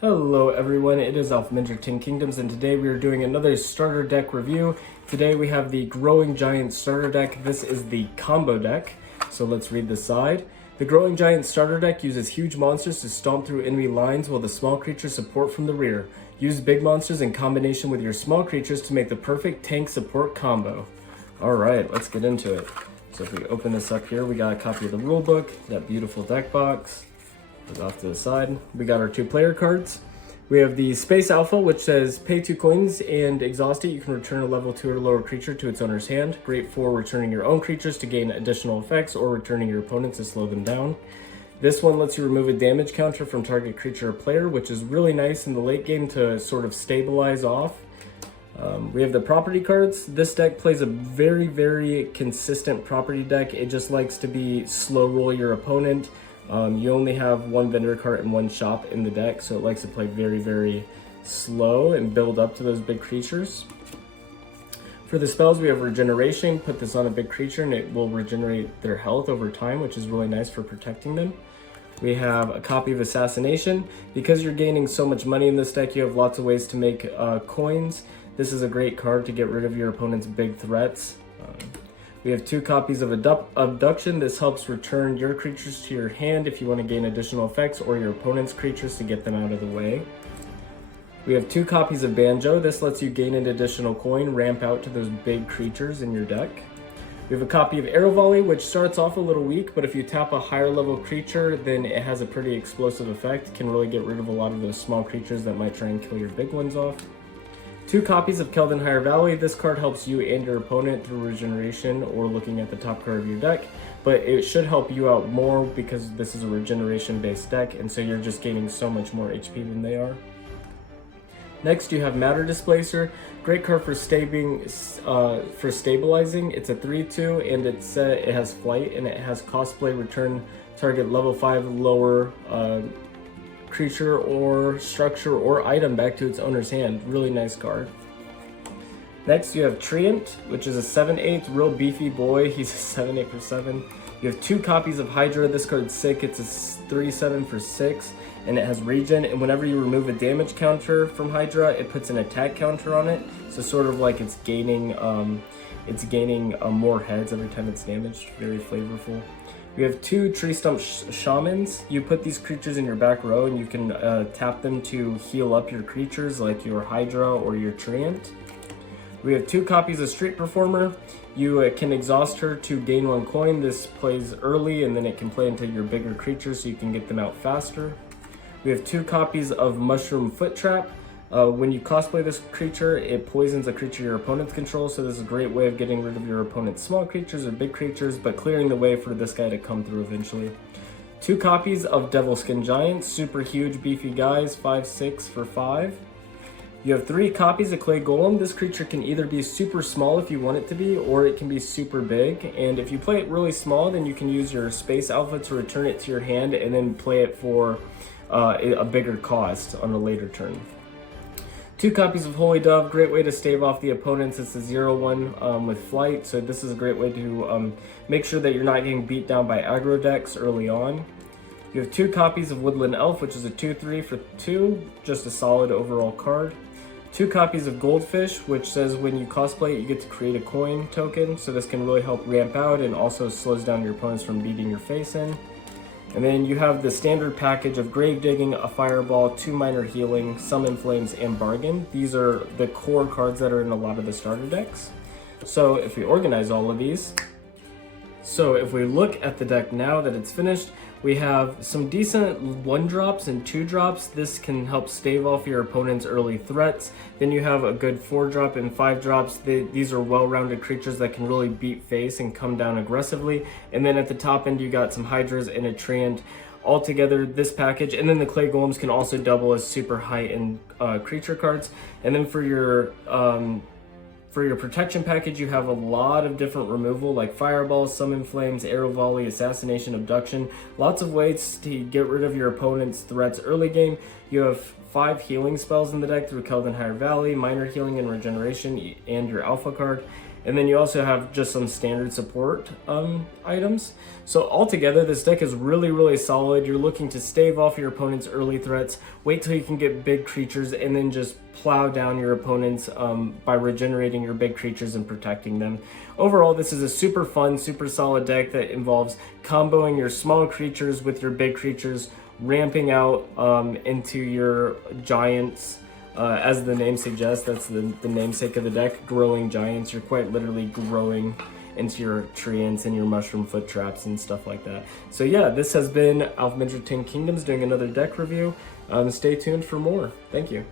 Hello everyone, it is Alphmendra 10 Kingdoms, and today we are doing another starter deck review. Today we have the Growing Giant starter deck. This is the combo deck, so let's read the side. The Growing Giant starter deck uses huge monsters to stomp through enemy lines while the small creatures support from the rear. Use big monsters in combination with your small creatures to make the perfect tank support combo. Alright, let's get into it. So if we open this up here, we got a copy of the rulebook, that beautiful deck box. Off to the side, we got our 2 player cards. We have the Space Alpha, which says pay 2 coins and exhaust it. You can return a level 2 or lower creature to its owner's hand. Great for returning your own creatures to gain additional effects or returning your opponents to slow them down. This one lets you remove a damage counter from target creature or player, which is really nice in the late game to sort of stabilize off. We have the property cards. This deck plays a very consistent property deck. It just likes to be slow roll your opponent. You only have 1 vendor cart and 1 shop in the deck, so it likes to play very slow and build up to those big creatures. For the spells, we have Regeneration. Put this on a big creature and it will regenerate their health over time, which is really nice for protecting them. We have a copy of Assassination. Because you're gaining so much money in this deck, you have lots of ways to make coins. This is a great card to get rid of your opponent's big threats. We have 2 copies of Abduction. This helps return your creatures to your hand if you want to gain additional effects, or your opponent's creatures to get them out of the way. We have 2 copies of Banjo. This lets you gain an additional coin, ramp out to those big creatures in your deck. We have a copy of Arrow Volley, which starts off a little weak, but if you tap a higher level creature, then it has a pretty explosive effect. It can really get rid of a lot of those small creatures that might try and kill your big ones off. 2 copies of Keldon Valley. This card helps you and your opponent through regeneration or looking at the top card of your deck, but it should help you out more because this is a regeneration based deck, and so you're just gaining so much more HP than they are. Next you have Matter Displacer. Great card for stabilizing. It's a 3/2 and it has flight and it has cosplay. Return target level 5 lower creature or structure or item back to its owner's hand. Really nice card. Next you have Treant, which is a 7/8 real beefy boy. He's a 7/8 for 7. You have 2 copies of Hydra. This card's sick. It's a 3/7 for 6 and it has regen, and whenever you remove a damage counter from Hydra, it puts an attack counter on it, so sort of like it's gaining more heads every time it's damaged. Very flavorful. We have 2 Tree Stump Shamans. You put these creatures in your back row and you can tap them to heal up your creatures like your Hydra or your Treant. We have 2 copies of Street Performer. You can exhaust her to gain 1 coin. This plays early and then it can play into your bigger creatures so you can get them out faster. We have 2 copies of Mushroom Foot Trap. When you cosplay this creature, it poisons a creature your opponents control, so this is a great way of getting rid of your opponent's small creatures or big creatures, but clearing the way for this guy to come through eventually. 2 copies of Devilskin Giant, super huge beefy guys, 5/6 for 5. You have 3 copies of Clay Golem. This creature can either be super small if you want it to be, or it can be super big, and if you play it really small, then you can use your Space Alpha to return it to your hand and then play it for a bigger cost on a later turn. 2 copies of Holy Dove, great way to stave off the opponents. It's a 0/1 with flight, so this is a great way to make sure that you're not getting beat down by aggro decks early on. You have 2 copies of Woodland Elf, which is a 2/3 for 2, just a solid overall card. 2 copies of Goldfish, which says when you cosplay it, you get to create a coin token, so this can really help ramp out and also slows down your opponents from beating your face in. And then you have the standard package of Grave Digging, a Fireball, 2 Minor Healing, Summon Flames, and Bargain. These are the core cards that are in a lot of the starter decks. So if we organize all of these, if we look at the deck now that it's finished, we have some decent 1-drops and 2-drops. This can help stave off your opponent's early threats. Then you have a good 4-drop and 5-drops. These are well-rounded creatures that can really beat face and come down aggressively. And then at the top end, you got some Hydras and a Treant. All together, this package, and then the Clay Golems can also double as super high-end creature cards. And then for your protection package, you have a lot of different removal like Fireballs, Summon Flames, Arrow Volley, Assassination, Abduction. Lots of ways to get rid of your opponent's threats early game. You have 5 healing spells in the deck through Keldon Valley, Minor Healing and Regeneration, and your Alpha card. And then you also have just some standard support items. So altogether, this deck is really solid. You're looking to stave off your opponent's early threats, wait till you can get big creatures, and then just plow down your opponents by regenerating your big creatures and protecting them. Overall, this is a super fun, super solid deck that involves comboing your small creatures with your big creatures, ramping out into your giants. As the name suggests, that's the namesake of the deck, growing giants. You're quite literally growing into your treants and your mushroom foot traps and stuff like that. So yeah, this has been Alphmendra Tin Kingdoms doing another deck review. Stay tuned for more. Thank you.